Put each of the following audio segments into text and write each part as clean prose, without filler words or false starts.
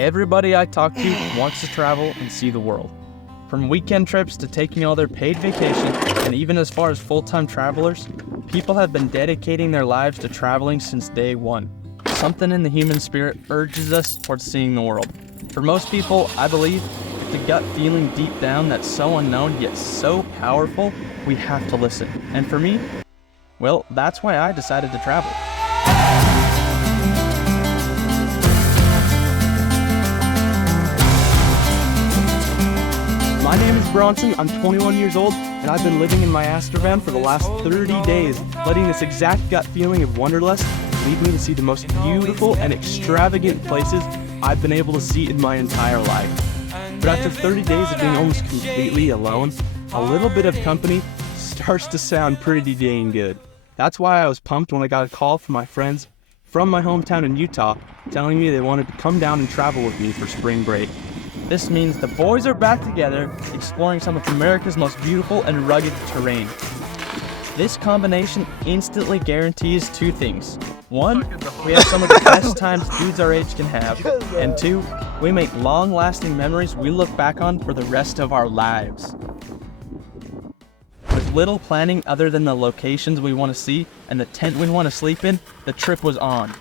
Everybody I talk to wants to travel and see the world. From weekend trips to taking all their paid vacation, and even as far as full-time travelers, people have been dedicating their lives to traveling since day one. Something in the human spirit urges us towards seeing the world. For most people, I believe, it's the gut feeling deep down that's so unknown yet so powerful, we have to listen. And for me, well, that's why I decided to travel. My name is Bronson, I'm 21 years old, and I've been living in my Astrovan for the last 30 days, letting this exact gut feeling of wanderlust lead me to see the most beautiful and extravagant places I've been able to see in my entire life. But after 30 days of being almost completely alone, a little bit of company starts to sound pretty dang good. That's why I was pumped when I got a call from my friends from my hometown in Utah telling me they wanted to come down and travel with me for spring break. This means the boys are back together, exploring some of America's most beautiful and rugged terrain. This combination instantly guarantees two things. One, we have some of the best times dudes our age can have. And two, we make long-lasting memories we look back on for the rest of our lives. With little planning other than the locations we want to see and the tent we want to sleep in, the trip was on.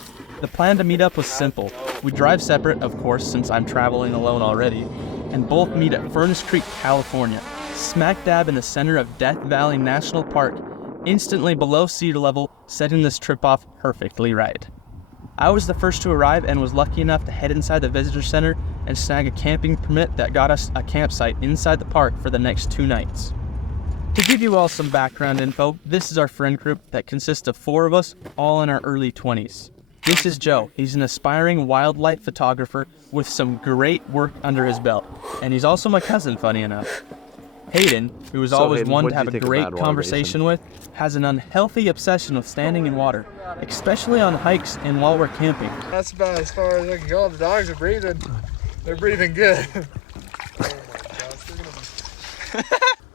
The plan to meet up was simple. We drive separate, of course, since I'm traveling alone already, and both meet at Furnace Creek, California, smack dab in the center of Death Valley National Park, instantly below sea level, setting this trip off perfectly right. I was the first to arrive and was lucky enough to head inside the visitor center and snag a camping permit that got us a campsite inside the park for the next 2 nights. To give you all some background info, this is our friend group that consists of 4 of us, all in our early 20s. This is Joe. He's an aspiring wildlife photographer with some great work under his belt. And he's also my cousin, funny enough. Hayden, who is always Hayden, one what to do have you a think of great Badwater conversation with, has an unhealthy obsession with standing in water, especially on hikes and while we're camping. That's about as far as I can go. The dogs are breathing. They're breathing good.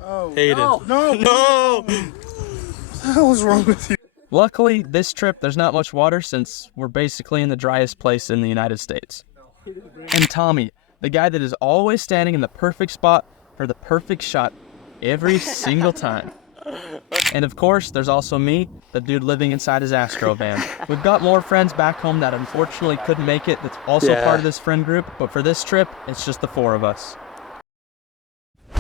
Oh, Hayden. no! What the hell is wrong with you? Luckily, this trip there's not much water since we're basically in the driest place in the United States. And Tommy, the guy that is always standing in the perfect spot for the perfect shot every single time. And of course, there's also me, the dude living inside his Astro van. We've got more friends back home that unfortunately couldn't make it that's also part of this friend group, but for this trip, it's just the 4 of us.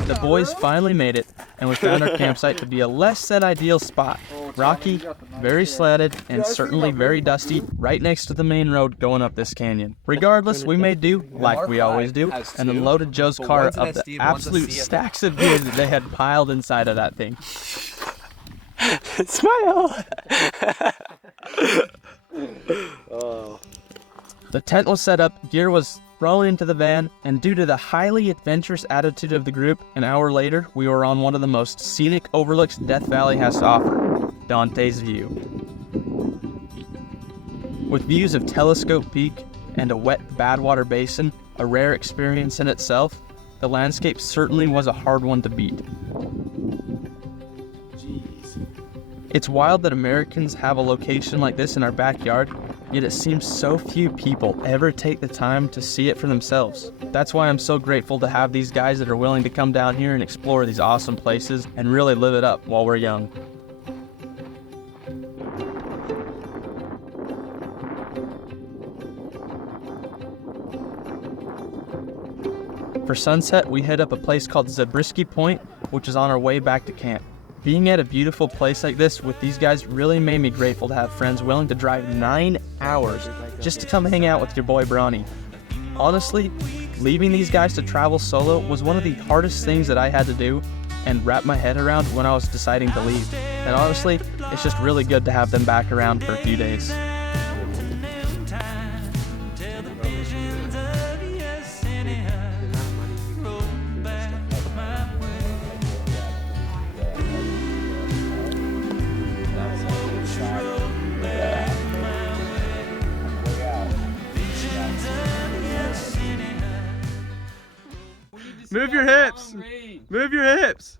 The boys finally made it, and we found our campsite to be a less than ideal spot. Rocky, very slatted, and certainly very dusty, right next to the main road going up this canyon. Regardless, we made do, like we always do, and unloaded Joe's car of the absolute stacks of gear that they had piled inside of that thing. Smile! The tent was set up, gear was thrown into the van, and due to the highly adventurous attitude of the group, an hour later, we were on one of the most scenic overlooks Death Valley has to offer, Dante's View. With views of Telescope Peak and a wet Badwater Basin, a rare experience in itself, the landscape certainly was a hard one to beat. It's wild that Americans have a location like this in our backyard, yet it seems so few people ever take the time to see it for themselves. That's why I'm so grateful to have these guys that are willing to come down here and explore these awesome places and really live it up while we're young. For sunset, we hit up a place called Zabriskie Point, which is on our way back to camp. Being at a beautiful place like this with these guys really made me grateful to have friends willing to drive 9 hours just to come hang out with your boy Bronny. Honestly, leaving these guys to travel solo was one of the hardest things that I had to do and wrap my head around when I was deciding to leave. And honestly, it's just really good to have them back around for a few days. Move your hips! Move your hips!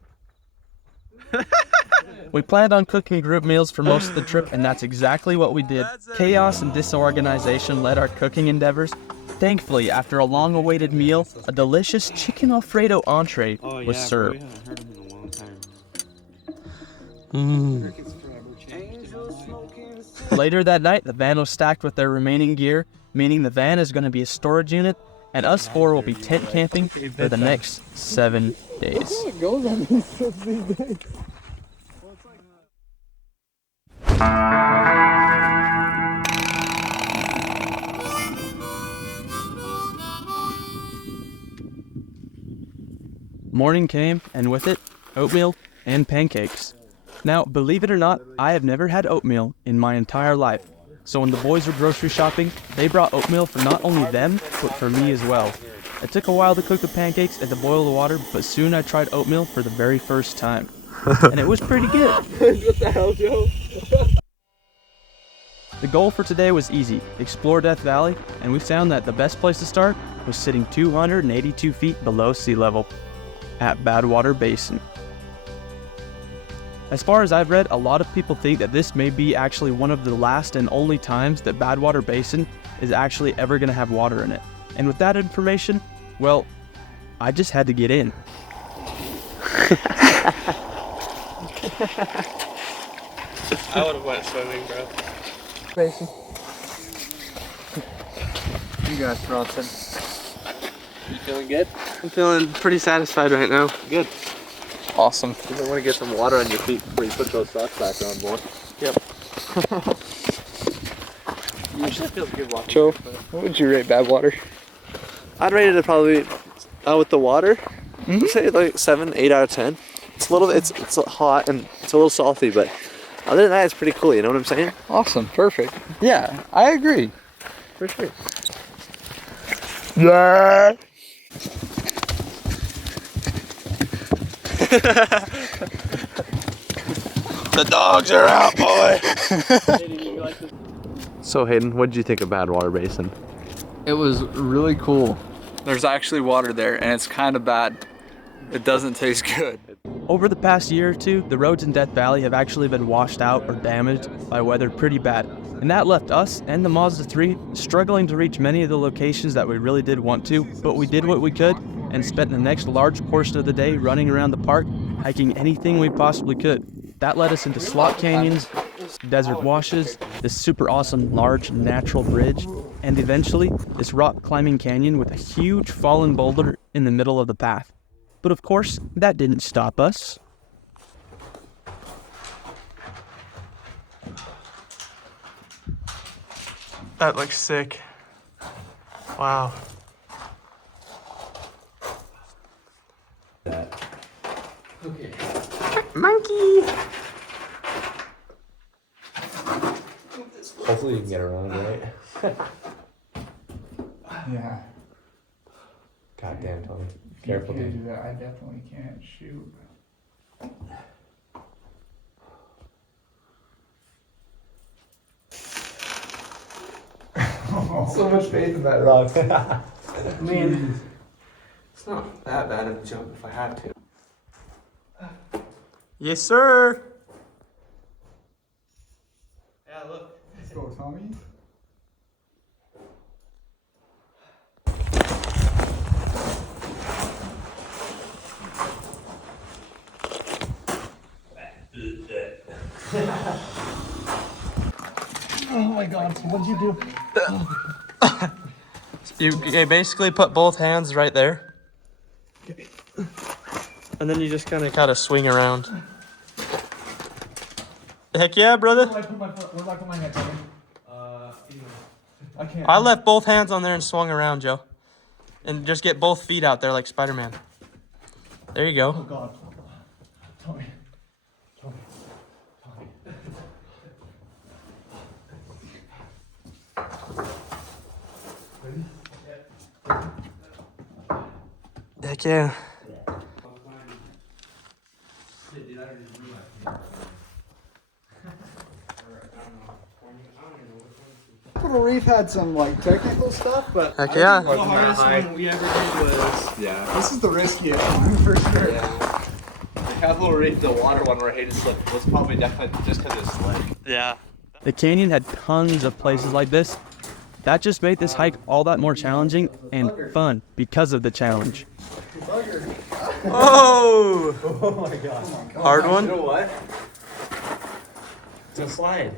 We planned on cooking group meals for most of the trip, and that's exactly what we did. Chaos and disorganization led our cooking endeavors, Thankfully, after a long-awaited meal, a delicious chicken Alfredo entree was served. We haven't heard him in a long time. Later that night, the van was stacked with their remaining gear, meaning the van is going to be a storage unit, and us four will be tent camping for the next 7 days. It goes on these days. Morning came, and with it, oatmeal and pancakes. Now, believe it or not, I have never had oatmeal in my entire life. So when the boys were grocery shopping, they brought oatmeal for not only them, but for me as well. It took a while to cook the pancakes and to boil the water, but soon I tried oatmeal for the very first time. And it was pretty good. What the hell, Joe? The goal for today was easy, explore Death Valley, and we found that the best place to start was sitting 282 feet below sea level at Badwater Basin. As far as I've read, a lot of people think that this may be actually one of the last and only times that Badwater Basin is actually ever going to have water in it. And with that information, well, I just had to get in. I would have went swimming, bro. Basin. You guys, Bronson. You feeling good? I'm feeling pretty satisfied right now. Good. Awesome. You might want to get some water on your feet before you put those socks back on, boy. Yep. Usually feels good walking. Joe, what would you rate Badwater? I'd rate it probably with the water. I'd say like 7, 8 out of 10. It's a little, it's hot and it's a little salty, but other than that, it's pretty cool. You know what I'm saying? Awesome. Perfect. Yeah, I agree. For sure. Yeah. The dogs are out, boy. So Hayden, what did you think of Badwater Basin? It was really cool. There's actually water there, and it's kind of bad. It doesn't taste good. Over the past year or two, the roads in Death Valley have actually been washed out or damaged by weather pretty bad. And that left us and the Mazda 3 struggling to reach many of the locations that we really did want to, but we did what we could and spent the next large portion of the day running around the park, hiking anything we possibly could. That led us into slot canyons, desert washes, this super awesome large natural bridge, and eventually this rock climbing canyon with a huge fallen boulder in the middle of the path. But of course, that didn't stop us. That looks sick. Wow. Monkey! Hopefully you can get around, right? Yeah. God damn, Tony. Careful, You can't dude. do that. I definitely can't shoot. So much faith in that rock. I mean, it's not that bad of a jump if I have to. Yes, sir. Yeah, look. Let's go, Tommy. Oh my God, so what'd you do? You basically put both hands right there. And then you just kind of swing around. Heck yeah, brother. Where do I put my neck, Tommy? I can't. I left both hands on there and swung around, Joe. And just get both feet out there like Spider-Man. There you Oh go. God. Tommy. Heck yeah. Little Reef had some like technical stuff, but Heck yeah. the hardest one we ever did was this is the riskiest one for sure. Yeah. I had Little Reef, the water one where Hayden slipped, was probably definitely just because it's slick. Yeah. The canyon had tons of places like this, That just made this hike all that more challenging and fun because of the challenge. Oh! Oh my god. Hard one? You know what? It's a slide.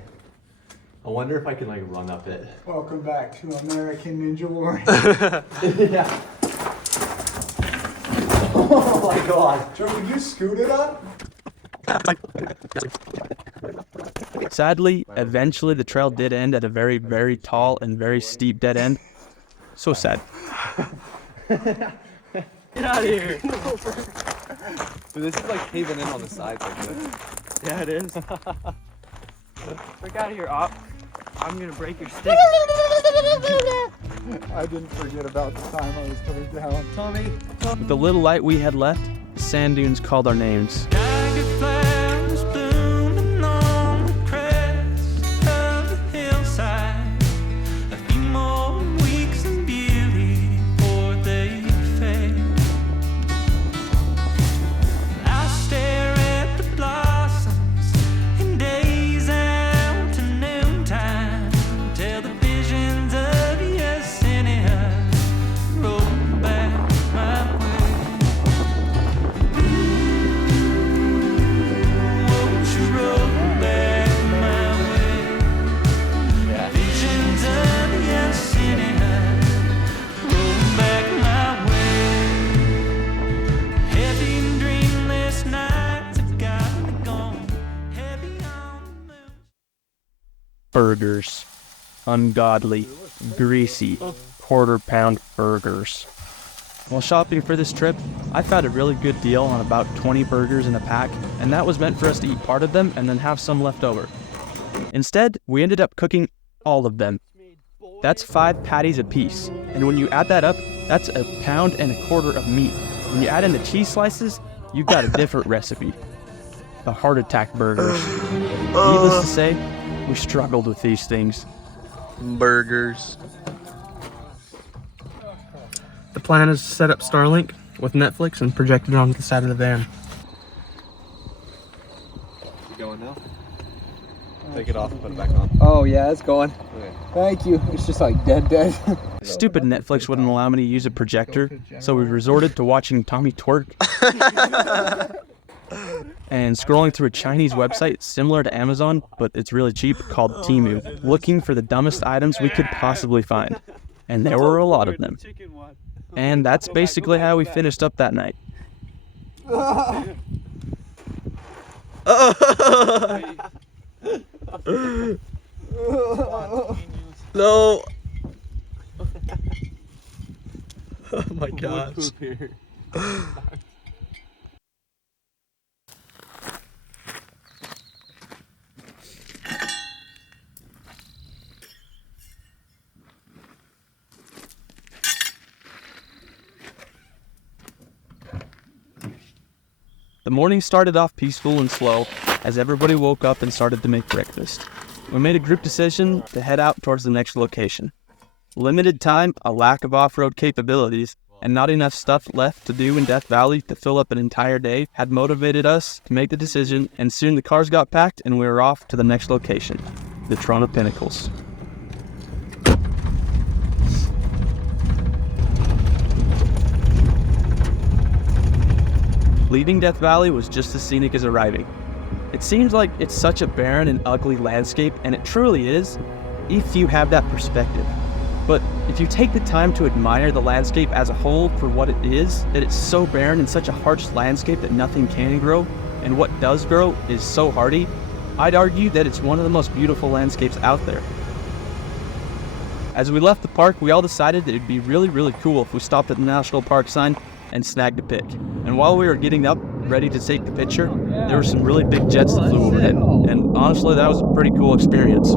I wonder if I can like run up it. Welcome back to American Ninja Warrior. Yeah. Oh my god. Joe, can you scoot it up? Sadly, eventually the trail did end at a very, very tall and very steep dead end. So sad. Get out of here. Dude, this is like caving in on the sides like this. Yeah, it is. Break out of here, Op. I'm gonna break your stick. I didn't forget about the time I was coming down. Tommy. With the little light we had left, the sand dunes called our names. Burgers. Ungodly, greasy, quarter-pound burgers. While shopping for this trip, I found a really good deal on about 20 burgers in a pack, and that was meant for us to eat part of them and then have some left over. Instead, we ended up cooking all of them. That's 5 patties apiece, and when you add that up, that's 1.25 pounds of meat. When you add in the cheese slices, you've got a different recipe. The heart attack burgers. Needless to say, we struggled with these things. Burgers. The plan is to set up Starlink with Netflix and project it onto the side of the van. You going now? Take it off and put it back on. Oh yeah, it's going. Okay. Thank you. It's just like dead. Stupid Netflix wouldn't allow me to use a projector, so we resorted to watching Tommy twerk and scrolling through a Chinese website similar to Amazon, but it's really cheap, called Temu, looking for the dumbest items we could possibly find. And there were a lot of them. And that's basically how we finished up that night. No. Oh my gosh. The morning started off peaceful and slow as everybody woke up and started to make breakfast. We made a group decision to head out towards the next location. Limited time, a lack of off-road capabilities, and not enough stuff left to do in Death Valley to fill up an entire day had motivated us to make the decision, and soon the cars got packed and we were off to the next location, the Toronto Pinnacles. Leaving Death Valley was just as scenic as arriving. It seems like it's such a barren and ugly landscape, and it truly is, if you have that perspective. But if you take the time to admire the landscape as a whole for what it is, that it's so barren and such a harsh landscape that nothing can grow, and what does grow is so hardy, I'd argue that it's one of the most beautiful landscapes out there. As we left the park, we all decided that it'd be really, really cool if we stopped at the National Park sign and snagged a pic. And while we were getting up, ready to take the picture, there were some really big jets that flew overhead. And honestly, that was a pretty cool experience.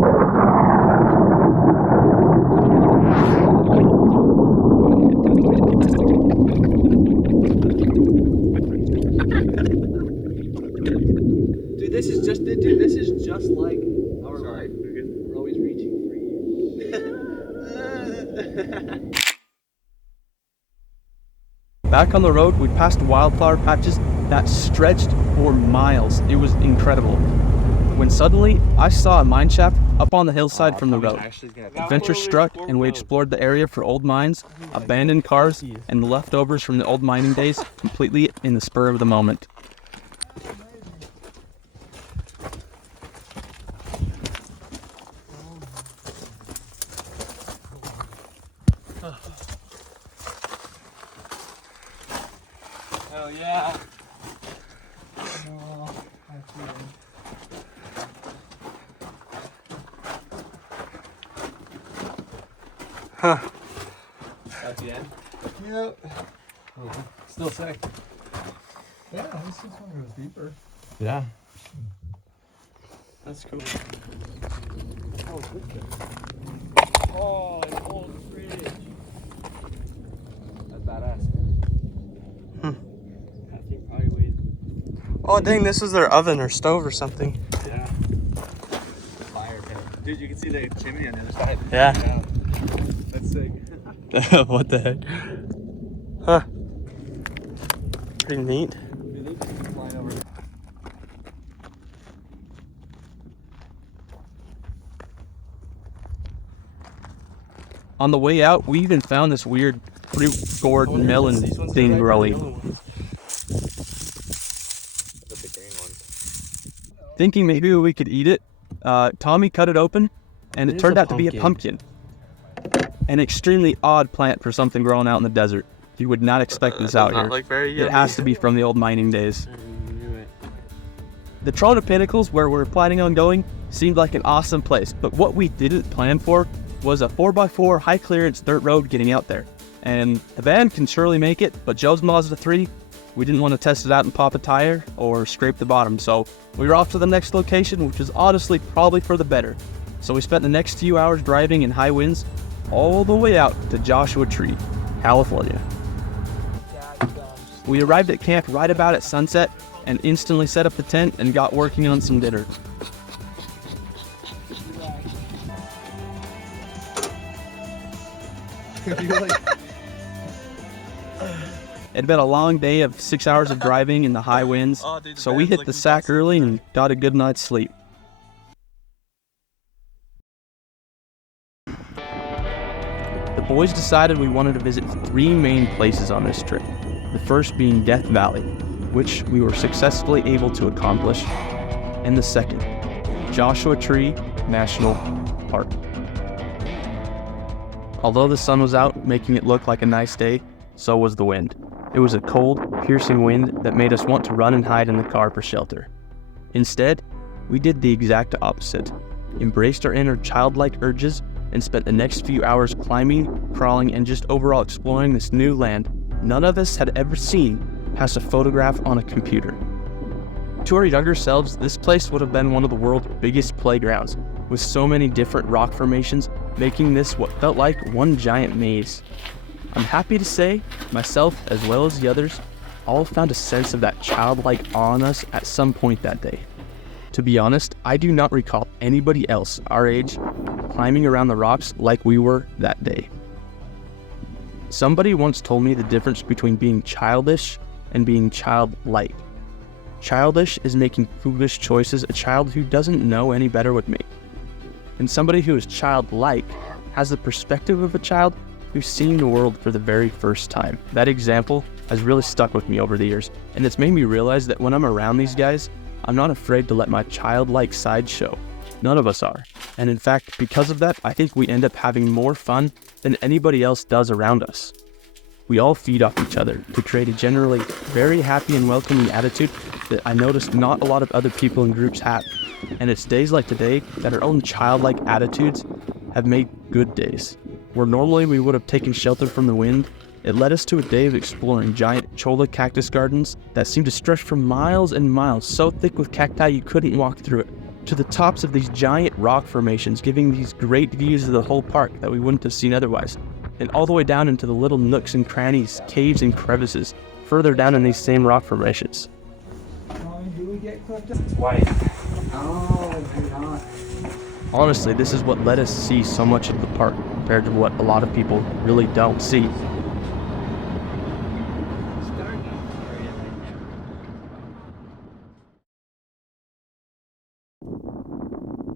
Dude, this is just like our life. We're always reaching for you. Back on the road, we passed wildflower patches that stretched for miles. It was incredible. When suddenly, I saw a mine shaft up on the hillside from the road. Adventure struck, and we explored the area for old mines, abandoned cars, and the leftovers from the old mining days completely in the spur of the moment. Hell yeah. Huh. At the end? Yep. Still sick. Yeah, this one goes deeper. Yeah. That's cool. Oh, an old fridge. That's badass. That thing probably weighed. Oh dang, this was their oven or stove or something. Yeah. Fire pit. Dude, you can see the chimney on the other side. Yeah. That's sick. What the heck? Huh. Pretty neat. Flying over. On the way out, we even found this weird fruit gourd melon thing growing. Thinking maybe we could eat it, Tommy cut it open, and it turned out to be a pumpkin. An extremely odd plant for something growing out in the desert. You would not expect this out here. Like very It has to be from the old mining days. The Toronto Pinnacles, where we're planning on going, seemed like an awesome place, but what we didn't plan for was a 4x4 high clearance dirt road getting out there. And the van can surely make it, but Joe's Mazda 3, we didn't want to test it out and pop a tire or scrape the bottom, so we were off to the next location, which is honestly probably for the better. So we spent the next few hours driving in high winds all the way out to Joshua Tree, California. We arrived at camp right about at sunset and instantly set up the tent and got working on some dinner. It'd been a long day of 6 hours of driving in the high winds, so we hit the sack early and got a good night's sleep. The boys decided we wanted to visit 3 main places on this trip, the first being Death Valley, which we were successfully able to accomplish, and the second, Joshua Tree National Park. Although the sun was out, making it look like a nice day, so was the wind. It was a cold, piercing wind that made us want to run and hide in the car for shelter. Instead, we did the exact opposite, embraced our inner childlike urges, and spent the next few hours climbing, crawling, and just overall exploring this new land none of us had ever seen past a photograph on a computer. To our younger selves, this place would have been one of the world's biggest playgrounds, with so many different rock formations, making this what felt like one giant maze. I'm happy to say, myself as well as the others, all found a sense of that childlike awe in us at some point that day. To be honest, I do not recall anybody else our age climbing around the rocks like we were that day. Somebody once told me the difference between being childish and being childlike. Childish is making foolish choices a child who doesn't know any better would make. And somebody who is childlike has the perspective of a child who's seeing the world for the very first time. That example has really stuck with me over the years, and it's made me realize that when I'm around these guys, I'm not afraid to let my childlike side show. None of us are. And in fact, because of that, I think we end up having more fun than anybody else does around us. We all feed off each other to create a generally very happy and welcoming attitude that I noticed not a lot of other people in groups have. And it's days like today that our own childlike attitudes have made good days. Where normally we would have taken shelter from the wind, it led us to a day of exploring giant cholla cactus gardens that seemed to stretch for miles and miles, so thick with cacti you couldn't walk through it, to the tops of these giant rock formations, giving these great views of the whole park that we wouldn't have seen otherwise, and all the way down into the little nooks and crannies, caves and crevices, further down in these same rock formations. Honestly, this is what let us see so much of the park compared to what a lot of people really don't see.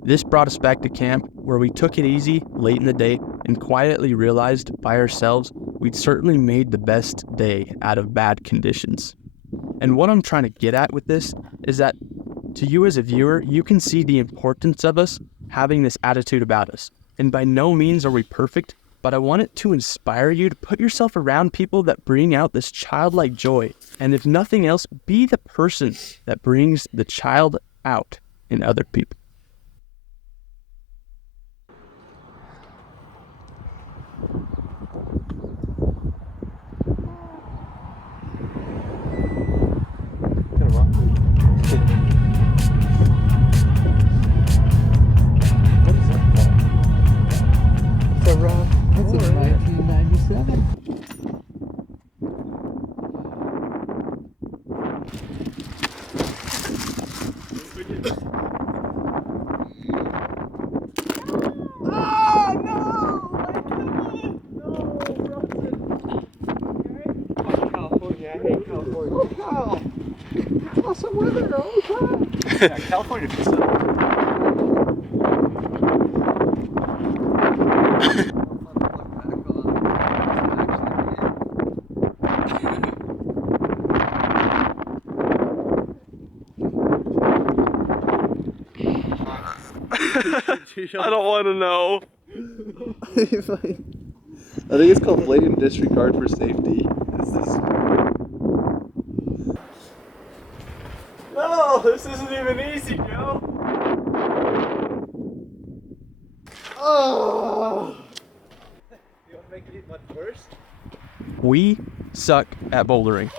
This brought us back to camp, where we took it easy late in the day and quietly realized by ourselves we'd certainly made the best day out of bad conditions. And what I'm trying to get at with this is that to you as a viewer, you can see the importance of us having this attitude about us. And by no means are we perfect, but I want it to inspire you to put yourself around people that bring out this childlike joy. And if nothing else, be the person that brings the child out in other people. That's a 1997. Yeah, California can suck. I don't want to know. I think it's called blatant disregard for safety. No, this isn't even easy, Joe. Oh! You want to make it much worse? We suck at bouldering.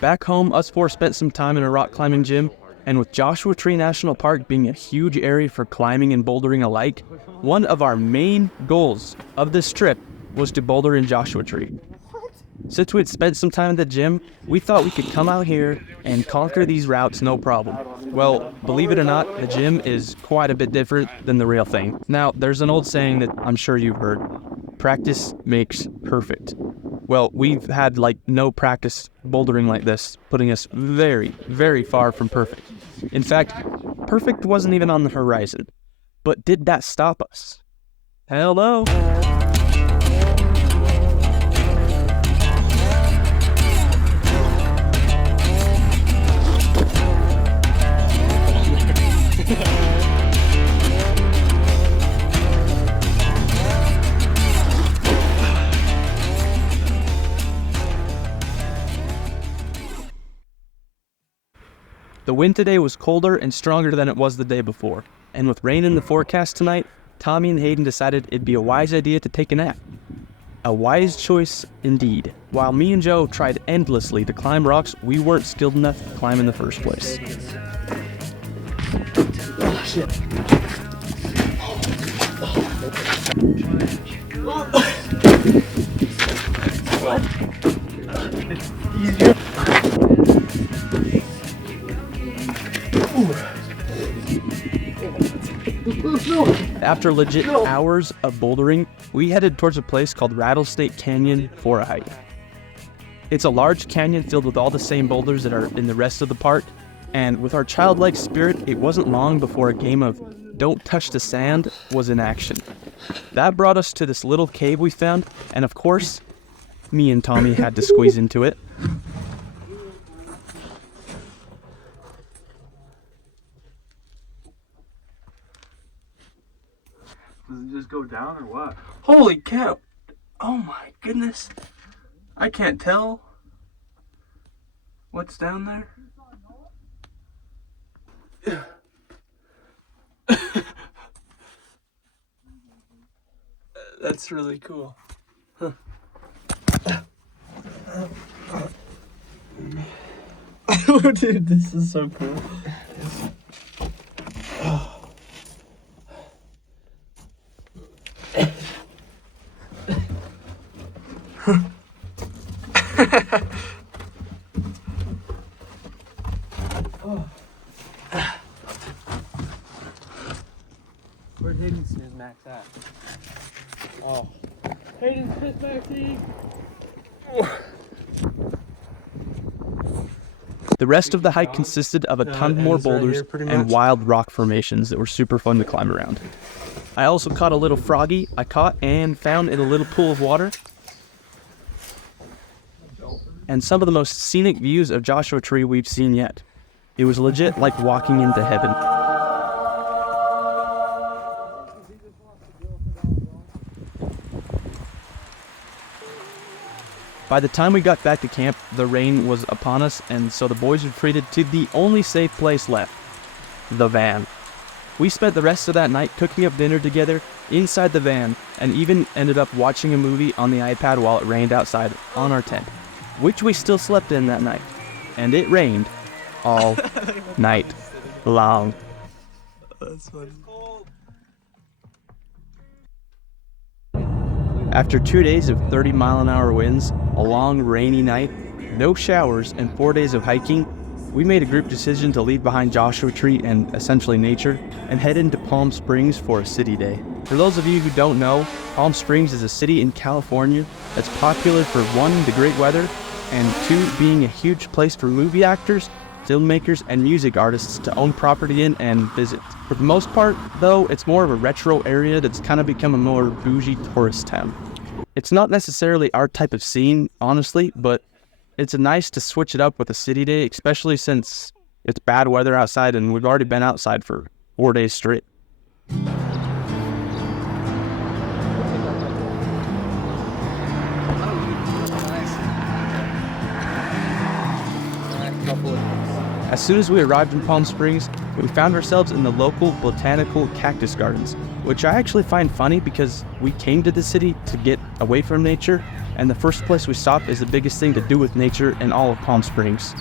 Back home, us four spent some time in a rock climbing gym, and with Joshua Tree National Park being a huge area for climbing and bouldering alike, one of our main goals of this trip was to boulder in Joshua Tree. Since we'd spent some time at the gym, we thought we could come out here and conquer these routes no problem. Well, believe it or not, the gym is quite a bit different than the real thing. Now, there's an old saying that I'm sure you've heard: practice makes perfect. Well, we've had no practice bouldering like this, putting us very, very far from perfect. In fact, perfect wasn't even on the horizon. But did that stop us? Hello? The wind today was colder and stronger than it was the day before, and with rain in the forecast tonight, Tommy and Hayden decided it'd be a wise idea to take a nap. A wise choice indeed. While me and Joe tried endlessly to climb rocks we weren't skilled enough to climb in the first place. Oh, shit. After legit hours of bouldering, we headed towards a place called Rattlesnake Canyon for a hike. It's a large canyon filled with all the same boulders that are in the rest of the park, and with our childlike spirit, it wasn't long before a game of Don't Touch the Sand was in action. That brought us to this little cave we found, and of course, me and Tommy had to squeeze into it. Does it just go down or what? Holy cow. Oh my goodness. I can't tell what's down there. That's really cool. Huh. Oh, dude, this is so cool. Where'd Hayden's snooze max at? Oh. Hayden's snooze maxing! The rest of the hike consisted of a ton more ends right boulders here, pretty and much. wild rock formations that were super fun to climb around. I also caught a little froggy I caught and found in a little pool of water. And some of the most scenic views of Joshua Tree we've seen yet. It was legit like walking into heaven. By the time we got back to camp, the rain was upon us, and so the boys retreated to the only safe place left, the van. We spent the rest of that night cooking up dinner together inside the van, and even ended up watching a movie on the iPad while it rained outside on our tent, which we still slept in that night. And it rained all night long. After 2 days of 30-mile-an-hour winds, a long rainy night, no showers, and 4 days of hiking, we made a group decision to leave behind Joshua Tree and essentially nature and head into Palm Springs for a city day. For those of you who don't know, Palm Springs is a city in California that's popular for 1, the great weather, and 2, being a huge place for movie actors, filmmakers, and music artists to own property in and visit. For the most part, though, it's more of a retro area that's kind of become a more bougie tourist town. It's not necessarily our type of scene, honestly, but it's nice to switch it up with a city day, especially since it's bad weather outside and we've already been outside for 4 days straight. As soon as we arrived in Palm Springs, we found ourselves in the local botanical cactus gardens, which I actually find funny because we came to the city to get away from nature, and the first place we stopped is the biggest thing to do with nature in all of Palm Springs.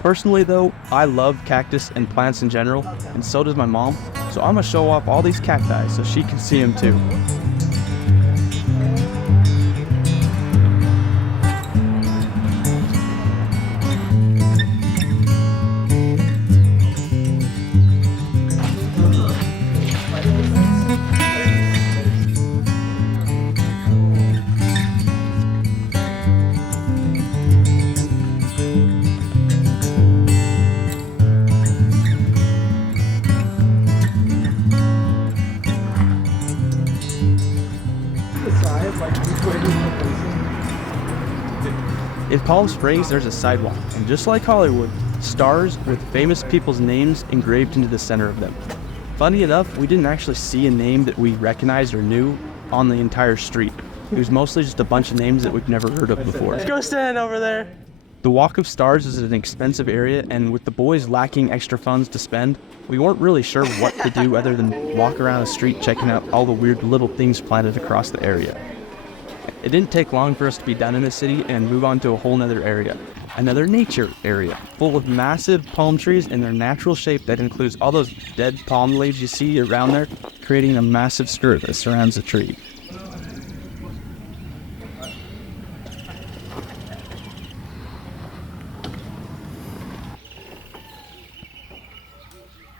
Personally though, I love cactus and plants in general, and so does my mom, so I'm gonna show off all these cacti so she can see them too. In Palm Springs, there's a sidewalk, and just like Hollywood, stars with famous people's names engraved into the center of them. Funny enough, we didn't actually see a name that we recognized or knew on the entire street. It was mostly just a bunch of names that we've never heard of before. Go stand over there. The Walk of Stars is an expensive area, and with the boys lacking extra funds to spend, we weren't really sure what to do other than walk around the street checking out all the weird little things planted across the area. It didn't take long for us to be done in the city and move on to a whole nother area. Another nature area, full of massive palm trees in their natural shape that includes all those dead palm leaves you see around there, creating a massive skirt that surrounds the tree.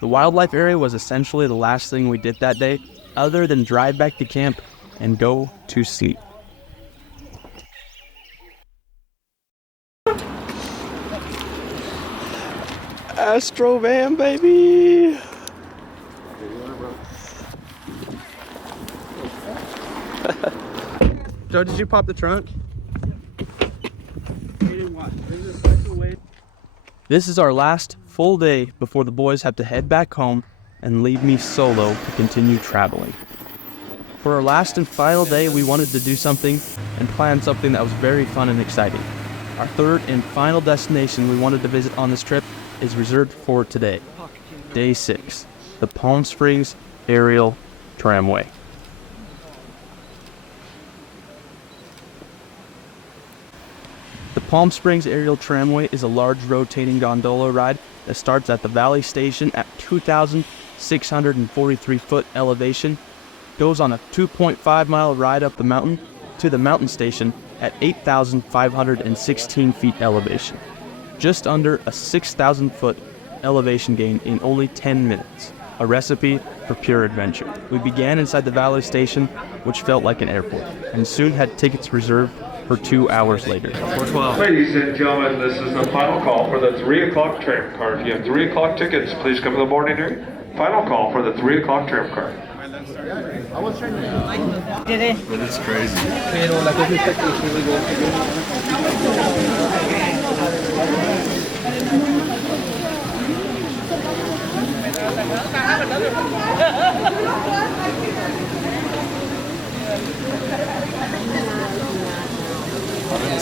The wildlife area was essentially the last thing we did that day, other than drive back to camp and go to sleep. Astro van, baby! Joe, did you pop the trunk? This is our last full day before the boys have to head back home and leave me solo to continue traveling. For our last and final day, we wanted to do something and plan something that was very fun and exciting. Our third and final destination we wanted to visit on this trip is reserved for today, Day 6, the Palm Springs Aerial Tramway. The Palm Springs Aerial Tramway is a large rotating gondola ride that starts at the Valley Station at 2,643 foot elevation, goes on a 2.5-mile ride up the mountain to the mountain station at 8,516 feet elevation, just under a 6,000 foot elevation gain in only 10 minutes, a recipe for pure adventure. We began inside the Valley Station, which felt like an airport, and soon had tickets reserved for for 2 hours later. 412. Ladies and gentlemen, this is the final call for the 3 o'clock tram car. If you have 3 o'clock tickets, please come to the boarding area. Final call for the 3 o'clock tram car. But it's crazy.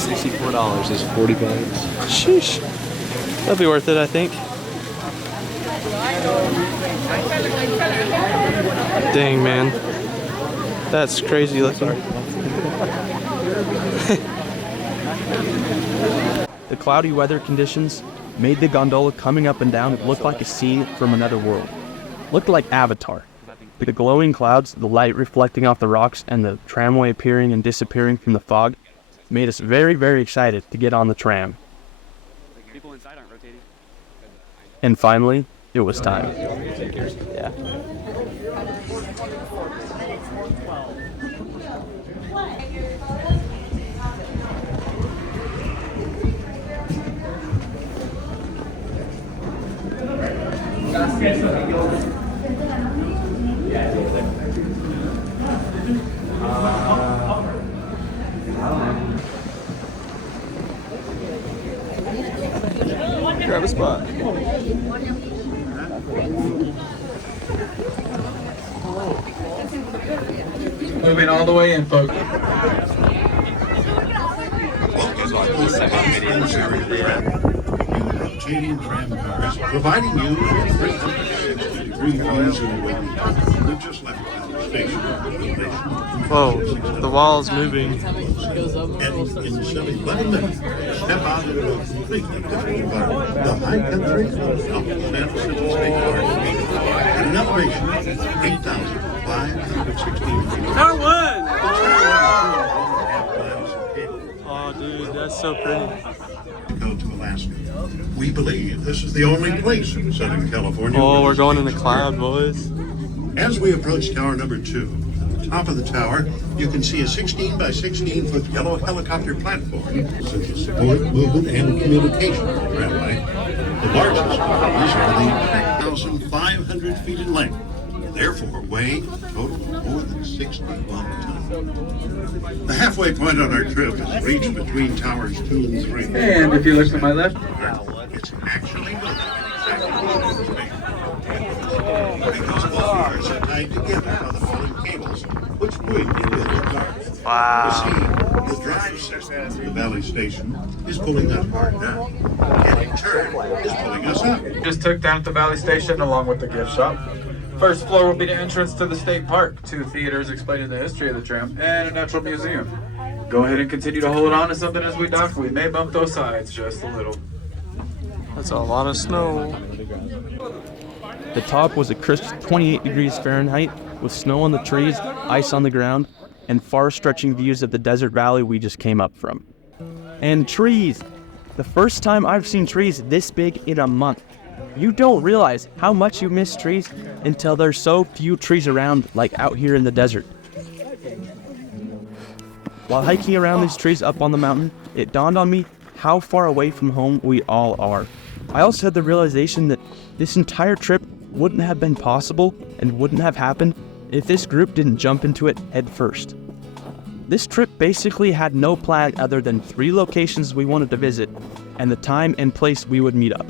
$64 is 40 bucks. Sheesh. That'll be worth it, I think. Dang, man. That's crazy looking. The cloudy weather conditions made the gondola coming up and down look like a scene from another world. Looked like Avatar. The glowing clouds, the light reflecting off the rocks, and the tramway appearing and disappearing from the fog made us very, very excited to get on the tram. People inside aren't rotating. And finally, it was time. Yeah. Grab a spot. Moving all the way in, folks. Rotating tram cars, providing you with 360 degree views of the world. We've just left the station. Whoa, the wall's moving. And in 7 minutes, step out into a completely different environment. The high country of San Francisco State Park at an elevation of 8,516 feet. Oh, dude, that's so pretty. Go to Alaska. We believe this is the only place in Southern California. Oh, we're going in the cloud, boys. As we approach tower number 2, at the top of the tower, you can see a 16 by 16 foot yellow helicopter platform to support movement and communication of the tramway. The largest of these are the 10,500 feet in length, therefore weigh a total of more than 61 tons. The halfway point on our trip is reached between towers 2 and 3. And if you look to my left, It's actually moving exactly because all cars are tied together by the falling cables, which point into the car. Wow. You see, the drive system of the Valley Station is pulling us hard down, and in turn is pulling us up. just took down at the Valley Station along with the gift shop. First floor will be the entrance to the state park, 2 theaters explaining the history of the tram, and a natural museum. Go ahead and continue to hold on to something as we dock. We may bump those sides just a little. That's a lot of snow. The top was a crisp 28 degrees Fahrenheit with snow on the trees, ice on the ground, and far-stretching views of the desert valley we just came up from. And trees! The first time I've seen trees this big in a month. You don't realize how much you miss trees until there's so few trees around, like out here in the desert. While hiking around these trees up on the mountain, it dawned on me how far away from home we all are. I also had the realization that this entire trip wouldn't have been possible and wouldn't have happened if this group didn't jump into it head first. This trip basically had no plan other than 3 locations we wanted to visit and the time and place we would meet up.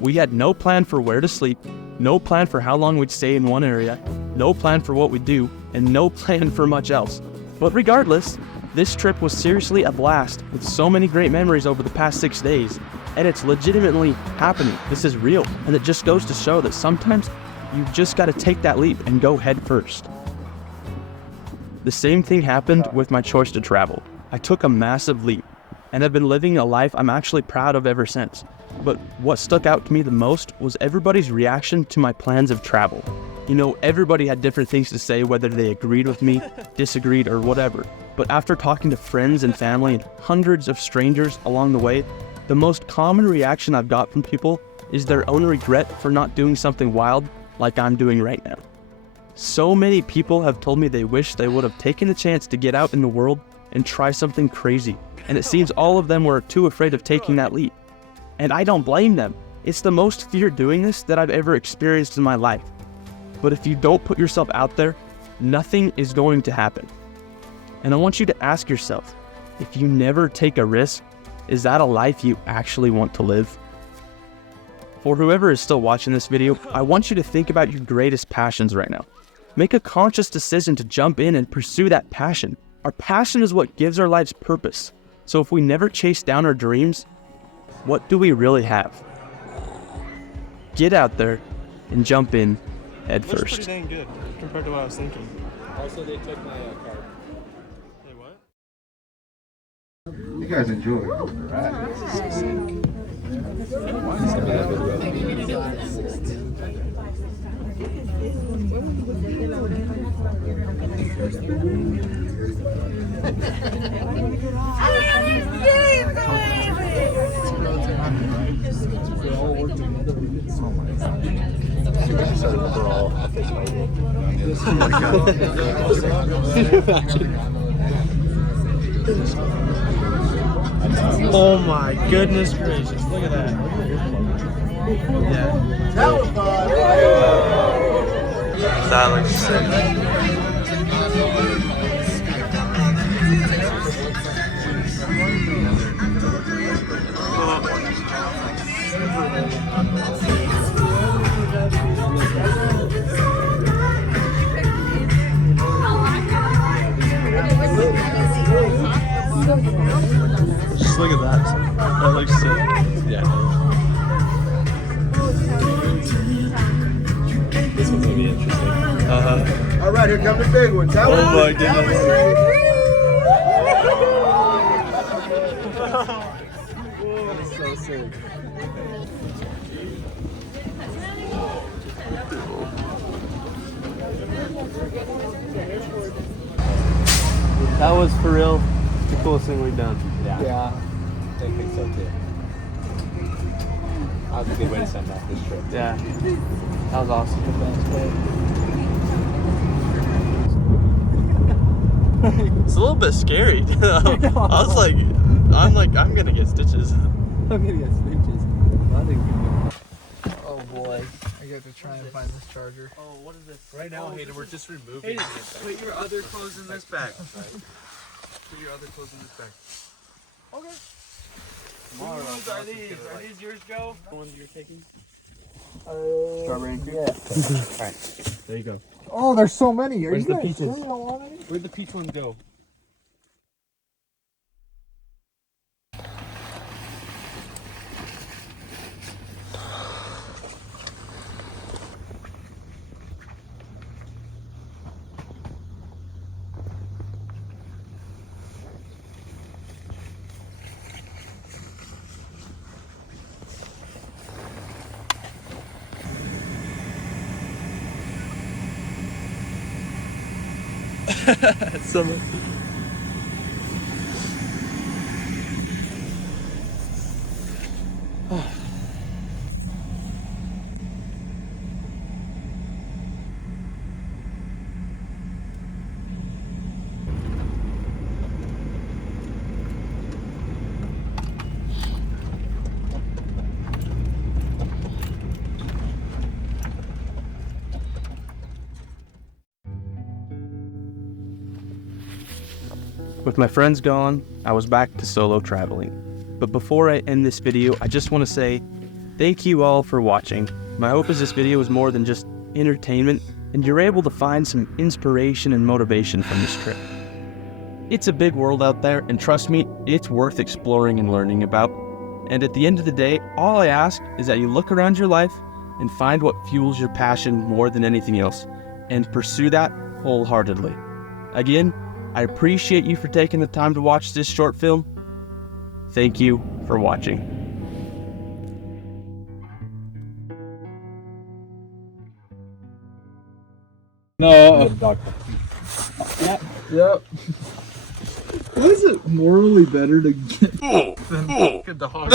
We had no plan for where to sleep, no plan for how long we'd stay in one area, no plan for what we'd do, and no plan for much else. But regardless, this trip was seriously a blast with so many great memories over the past 6 days, and it's legitimately happening. This is real, and it just goes to show that sometimes you've just got to take that leap and go head first. The same thing happened with my choice to travel. I took a massive leap, and have been living a life I'm actually proud of ever since. But what stuck out to me the most was everybody's reaction to my plans of travel. You know, everybody had different things to say, whether they agreed with me, disagreed, or whatever. But after talking to friends and family and hundreds of strangers along the way, the most common reaction I've got from people is their own regret for not doing something wild like I'm doing right now. So many people have told me they wish they would have taken the chance to get out in the world and try something crazy, and it seems all of them were too afraid of taking that leap. And I don't blame them. It's the most fear doing this that I've ever experienced in my life. But if you don't put yourself out there, nothing is going to happen. And I want you to ask yourself, if you never take a risk, is that a life you actually want to live? For whoever is still watching this video, I want you to think about your greatest passions right now. Make a conscious decision to jump in and pursue that passion. Our passion is what gives our lives purpose. So if we never chase down our dreams, what do we really have? Get out there and jump in head Looks first. pretty dang good compared to what I was thinking. Also, they took my card. Hey, what? You guys enjoy it. Right. Oh my goodness gracious, look at that. Yeah. That looks sick. Just look at that. That looks sick. Yeah. This one's gonna be interesting. All right, here come the big ones. Oh my goodness. That's so sick. That was for real the coolest thing we've done. Yeah. I think so too. That was a good way to send off this trip. Yeah. That was awesome. It's a little bit scary. I was like, I'm gonna get stitches. I'm gonna get stitches. Oh boy, I get to try and find this charger. Oh, what is this? Right now, Hayden, we're just removing it. Put your other clothes in this bag. Put your other clothes in this bag. Okay. Are these yours, Joe? The ones you're taking? Strawberry and cream? Yeah. Alright, there you go. Oh, there's so many. Are Where's you the guys peaches? sure you don't want any? Where'd the peach ones go? Summer. With my friends gone, I was back to solo traveling. But before I end this video, I just want to say thank you all for watching. My hope is this video is more than just entertainment and you're able to find some inspiration and motivation from this trip. It's a big world out there, and trust me, it's worth exploring and learning about. And at the end of the day, all I ask is that you look around your life and find what fuels your passion more than anything else, and pursue that wholeheartedly. Again, I appreciate you for taking the time to watch this short film. Thank you for watching. No. Yep. Why is it morally better to get Good dog.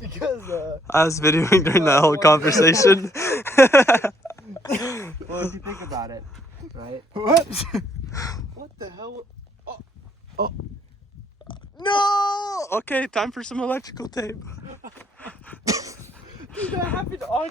because I was videoing during that whole conversation. well, if you think about it, right? What? What the hell? Oh, No! Okay, time for some electrical tape. That happened on